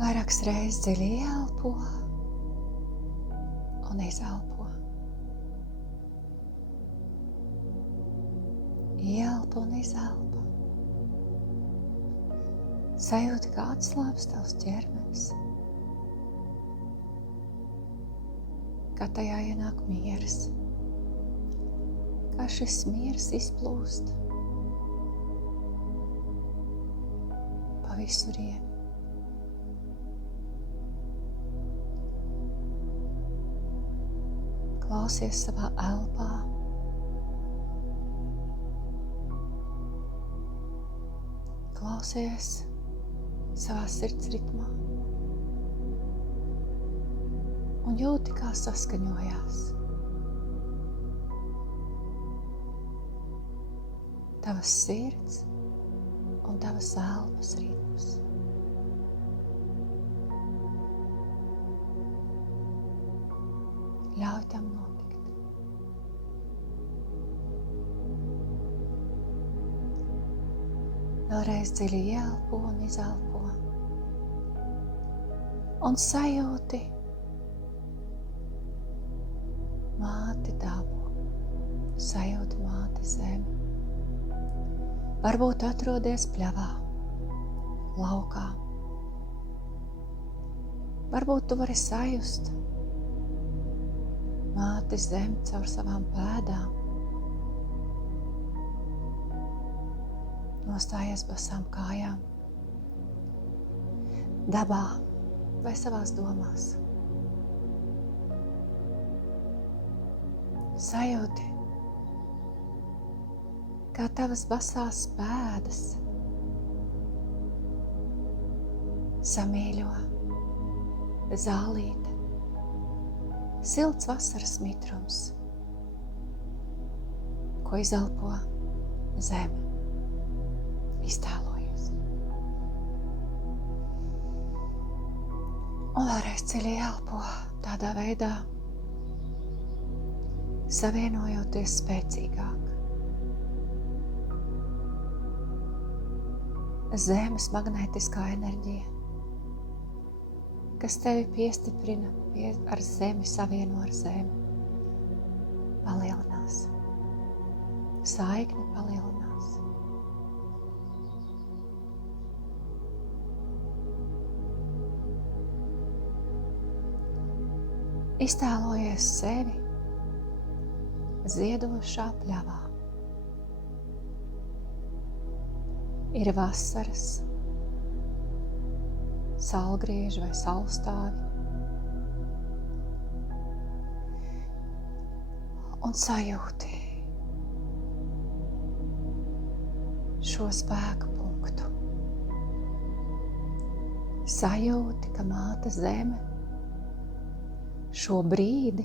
Vairākas reizes dziļi ieelpo un izelpo. Ieelpo un izelpo. Sajūti, kā atslābs tavs ķermenis. Kā tajā ienāk miers. Kā šis miers izplūst pa visurieni. Klausies savā elpā. Klausies savā sirds ritmā. Un jūti, kā saskaņojās tavas sirds un tavas elpas ritms. Ļauj tam notikt. Vēlreiz dziļi ieelpo un izelpo. Un sajūti māti dabu, sajūti māti zemi. Varbūt atrodies pļavā, laukā. Varbūt tu vari sajust māti zemi caur savām pēdām. Nostājies basām kājām. Dabā vai savās domās. Sajūti, kā tavas basās pēdas samīļo zālīte, silts vasaras mitrums, ko izelpo zeme. Iztēlojies. Un vēlreiz dziļi elpo tādā veidā, savienojoties spēcīgāk. Zemes magnētiskā enerģija, kas tevi piestiprina, ar zemi savieno ar zemi, palielinās. Saikne palielinās. Iztēlojies sevi ziedošā pļavā. Ir vasaras, saulgrieži vai saulstāvi. Un sajūti šo spēku punktu. Sajūti, ka māte zeme šo brīdi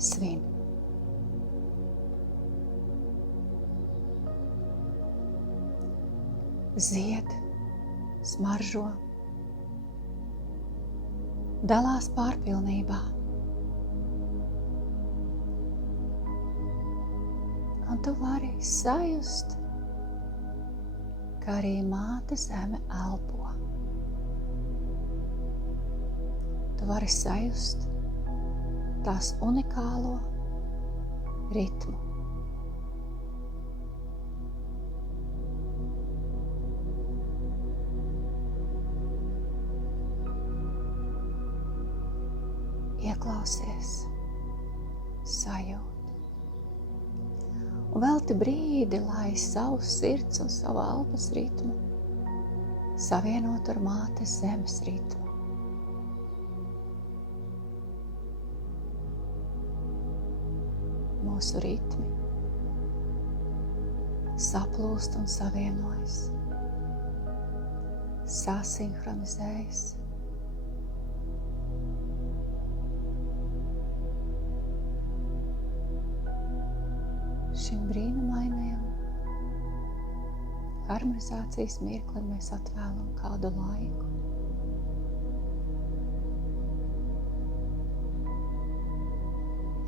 svin. Zied, smaržo, dalās pārpilnībā. Un tu vari sajust, ka arī māte zeme elpo. Tu vari sajust tās unikālo ritmu. Ieklausies, sajūti. Un velti brīdi, lai savu sirds un savu elpas ritmu savienot ar mātes zemes ritmu. Mūsu ritmi saplūst un savienojas, sasinhronizējas. Šim brīnumainajam harmonizācijas mirklim mēs atvēlam kādu laiku.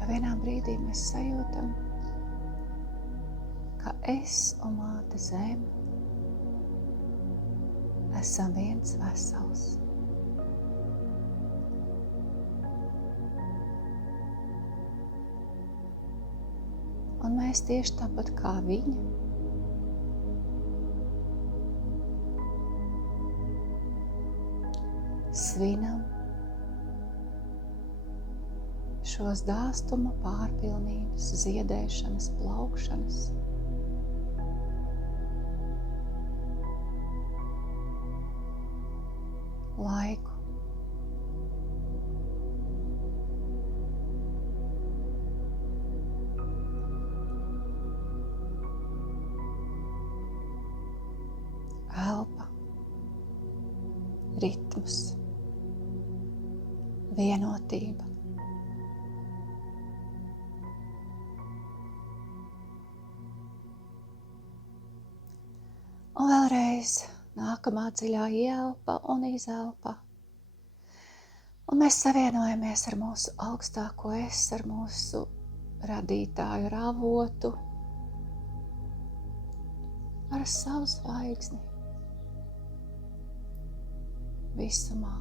Ja vienā brīdī mēs sajūtam, ka es un māte zeme esam viens vesels. Un mēs tieši tāpat kā viņa svinam šos dāstuma pārpilnības, ziedēšanas, plaukšanas laiku. Elpa, ritms, vienotība. Un vēlreiz nākamā dziļā ieelpa un izelpa. Un mēs savienojamies ar mūsu augstāko es, ar mūsu radītāju, ar avotu, ar savu zvaigzni visumā,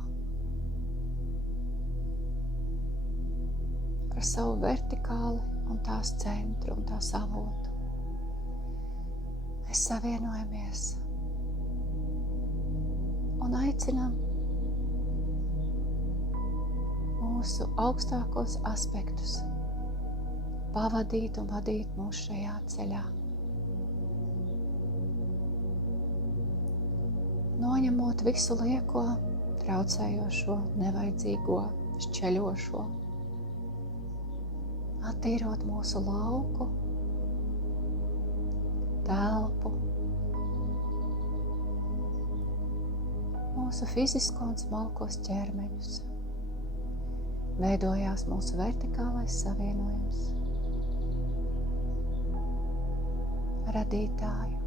ar savu vertikāli un tās centru un tās avotu. Mēs savienojamies un aicinām mūsu augstākos aspektus pavadīt un vadīt mūs šajā ceļā. Noņemot visu lieko, traucējošo, nevajadzīgo, šķeļošo, attīrot mūsu lauku, telpu, mūsu fizisko un smalkos ķermeņus. Veidojās mūsu vertikālais savienojums ar radītāju.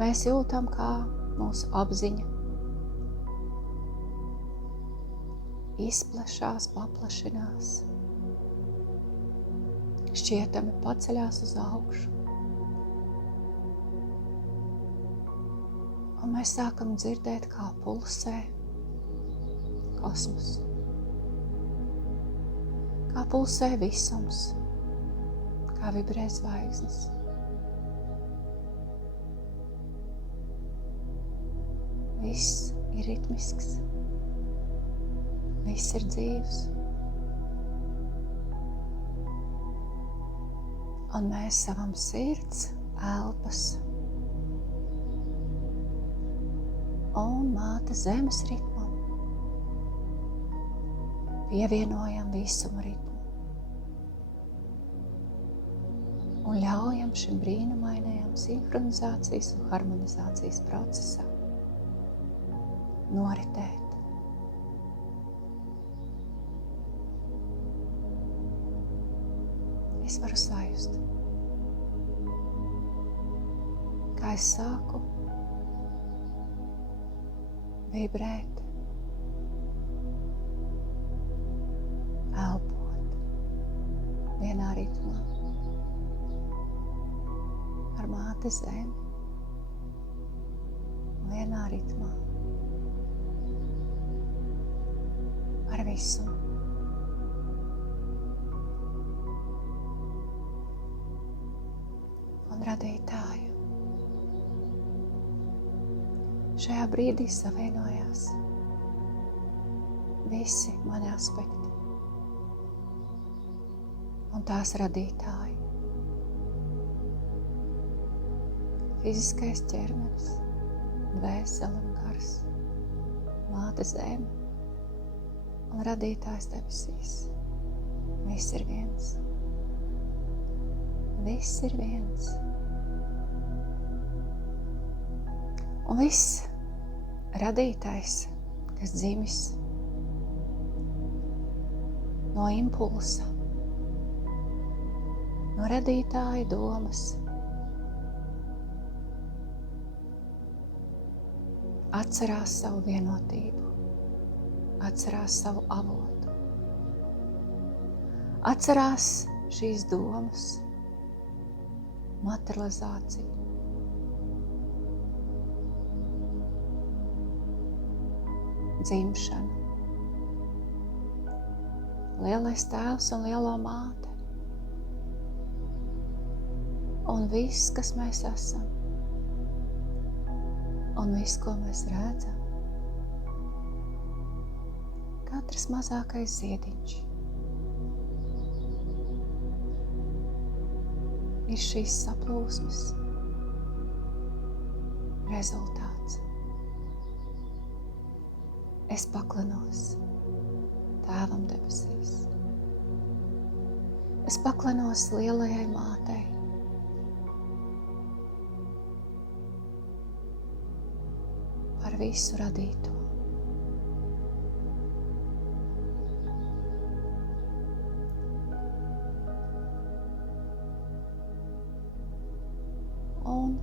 Mēs jūtam, kā mūsu apziņa izplešās, paplašinās, šķietami paceļās uz augšu. Un mēs sākam dzirdēt, kā pulsē kosmos, kā pulsē visums, kā vibrē zvaigznes. Viss ir ritmisks, viss ir dzīvs. Un mēs savam sirds, elpas un māte zemes ritmam pievienojam visuma ritmu un ļaujam šim brīnumainajam sinhronizācijas un harmonizācijas procesam noritēt. Es varu sajust, kā es sāku vibrēt, elpot vienā ritmā ar māti zemi, vienā ritmā ar visumu. Un radītāju. Šajā brīdī savienojās visi mani aspekti un tās radītāji. Fiziskais ķermenis, dvēsele un gars, māte zeme un radītājs debesīs. Viss ir viens. Viss ir viens. Un viss radītājs, kas dzimis no impulsa, no radītāja domas, atcerās savu vienotību, atcerās savu avotu, atcerās šīs domas, materializāciju. dzimšanu. Lielais tēvs un lielā māte. Un viss, kas mēs esam. Un viss, ko mēs redzam. Katrs mazākais ziediņš ir šīs saplūsmes rezultāts. Es paklenos Tēvam debesīs. Es paklenos lielajai mātei. Par visu radīto. Un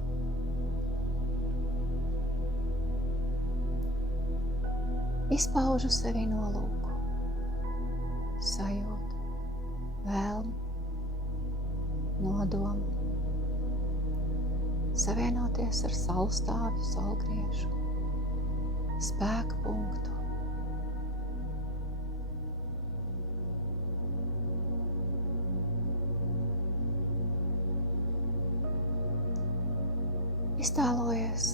izpaužu sevi nolūku, sajūtu, vēlmi, nodomu, savienoties ar saulstāvju, saulgriežu, spēka punktu. Iztēlojies,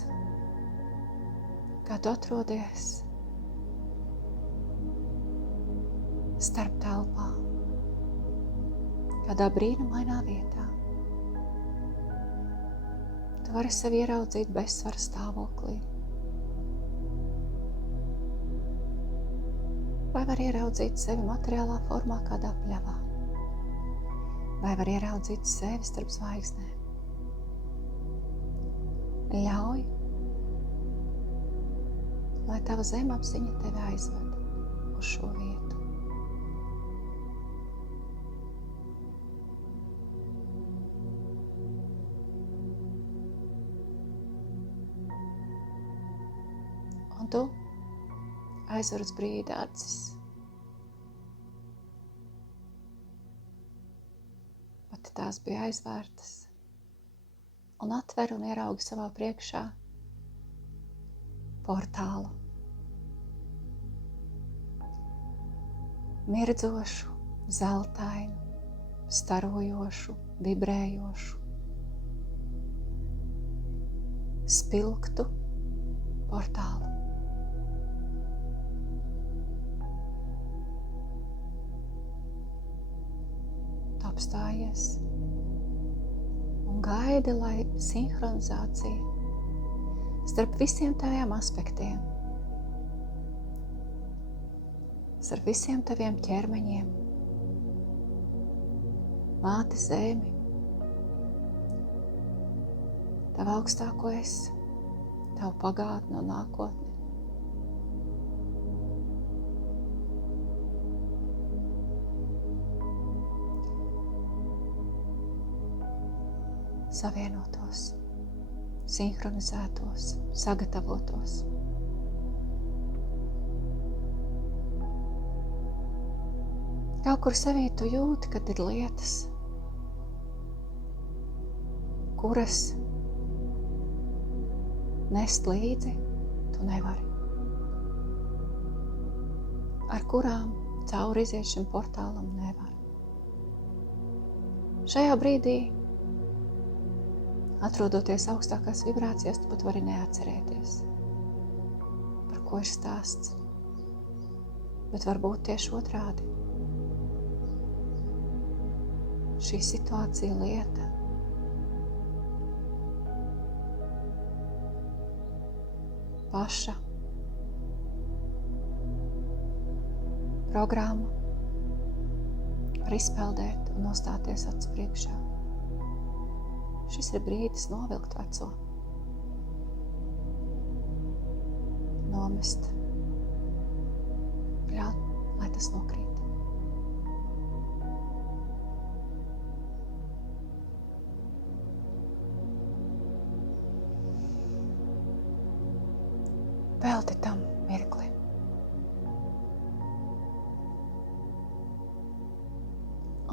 kā tu atrodies starp telpām, kādā brīnumainā vietā. Tu vari sevi ieraudzīt bezsvara stāvoklī. Vai var ieraudzīt sevi materiālā formā kādā pļavā? Vai var ieraudzīt sevi starp zvaigznēm? Ļauj, lai tava zemapziņa tevi aizved uz šo vietu. Un tu aizver uz brīdi acis. Pat tās bija aizvērtas. Un atver un ieraugi savā priekšā portālu. Mirdzošu, zeltainu, starojošu, vibrējošu, spilgtu portālu. Tu apstājies un gaidi, lai sinhronizācija starp visiem taviem aspektiem, starp visiem taviem ķermeņiem, māti zemi, tavu augstāko esi, tavu pagātni un nākotni. Savienotos, sinhronizētos, sagatavotos. Kaut kur sevī tu jūti, kad ir lietas, kuras nest līdzi tu nevari, ar kurām cauri iziet šim portālam nevar. Šajā brīdī, atrodoties augstākās vibrācijās, tu pat vari neatcerēties, par ko ir stāsts, bet varbūt tieši otrādi. Šī situācija, lieta paša programma var izpeldēt un nostāties acu priekšā. Šis ir brīdis novilkt veco, nomest, ļaut, lai tas nokrīt. Velti tam mirkli.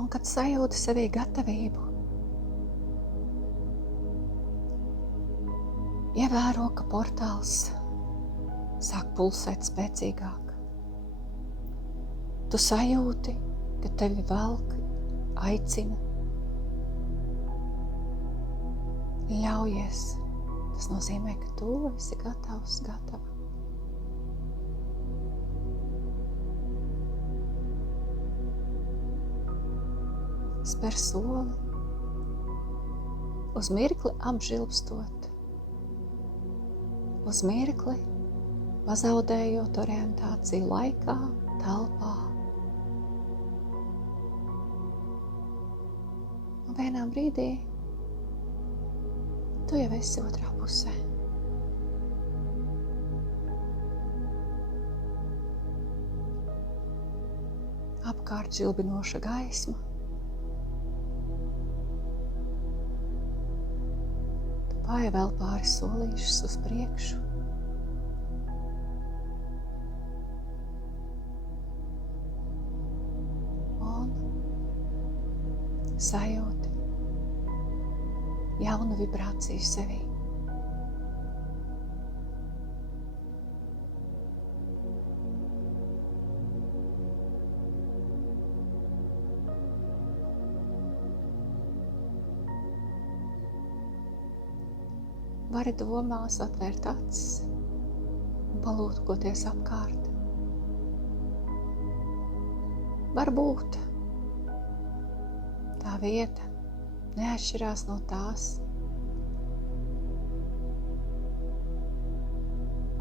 Un kad sajūti sevī gatavību, ievēro, ka portāls sāk pulsēt spēcīgāk. Tu sajūti, ka tevi velk, aicina. Ļaujies. Tas nozīmē, ka tu esi gatavs, gatava. Spēr soli, uz mirkli apžilbstot, uz mirkli pazaudējot orientāciju laikā, telpā. Un vienā brīdī tu jau esi otrā pusē. Apkārt žilbinoša gaisma. Tu paej vēl pāris solīšus uz priekšu. Un sajūti jaunu vibrāciju sevī. Vari domās atvērt acis un palūkoties apkārt. Varbūt tā vieta neatšķirās no tās,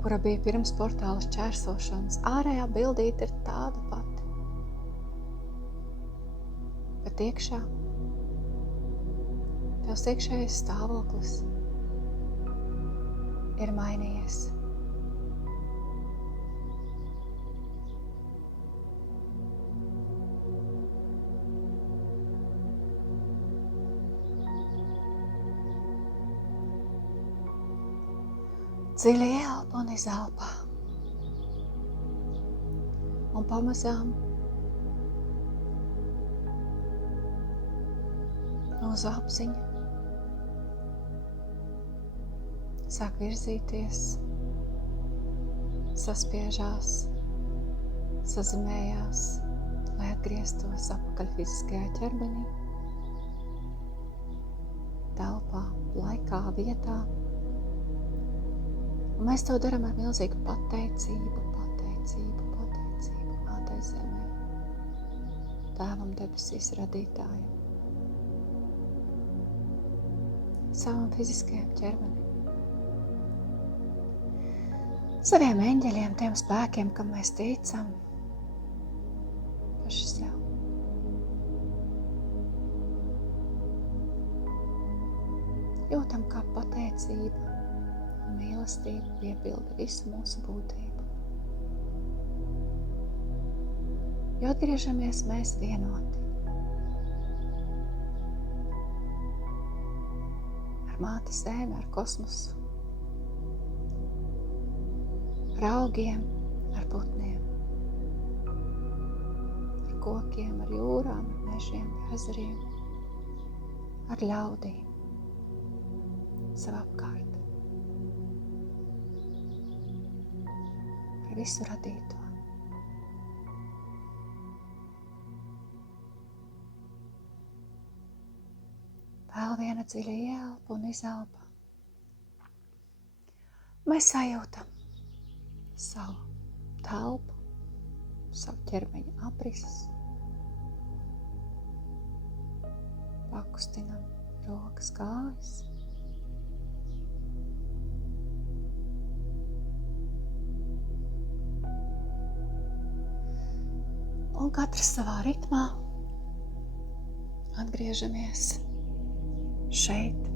kura bija pirms portāla šķērsošanas. Ārējā bildīte ir tāda pati. Bet iekšā tavs iekšējais stāvoklis ir mainījies. Dziļi ieelpa un izelpa. Un pamazām uz apziņu sāk virzīties, saspiežās, sazemējās, lai atgrieztos atpakaļ fiziskajā ķermenī, telpā, laikā, vietā. Un mēs to darām ar milzīgu pateicību Mātei Zemē, Tēvam debesīs radītājam, savam fiziskajam ķermenim, saviem eņģeļiem, tiem spēkiem, kam mēs ticam, paši sev. Jūtam, kā pateicība un mīlestība piepilda visu mūsu būtību. Jo atgriežamies mēs vienoti ar Māti Zemi, ar kosmosu, ar augiem, ar putniem, ar kokiem, ar jūrām, ar mežiem, ar ezeriem, ar ļaudīm sev apkārt. Ar visu radīto. Vēl viena dziļa ieelpa un izelpa. Mēs sajūtam savu telpu, savu ķermeņa aprises. Pakustinam rokas, kājas. Un katrs savā ritmā atgriežamies šeit,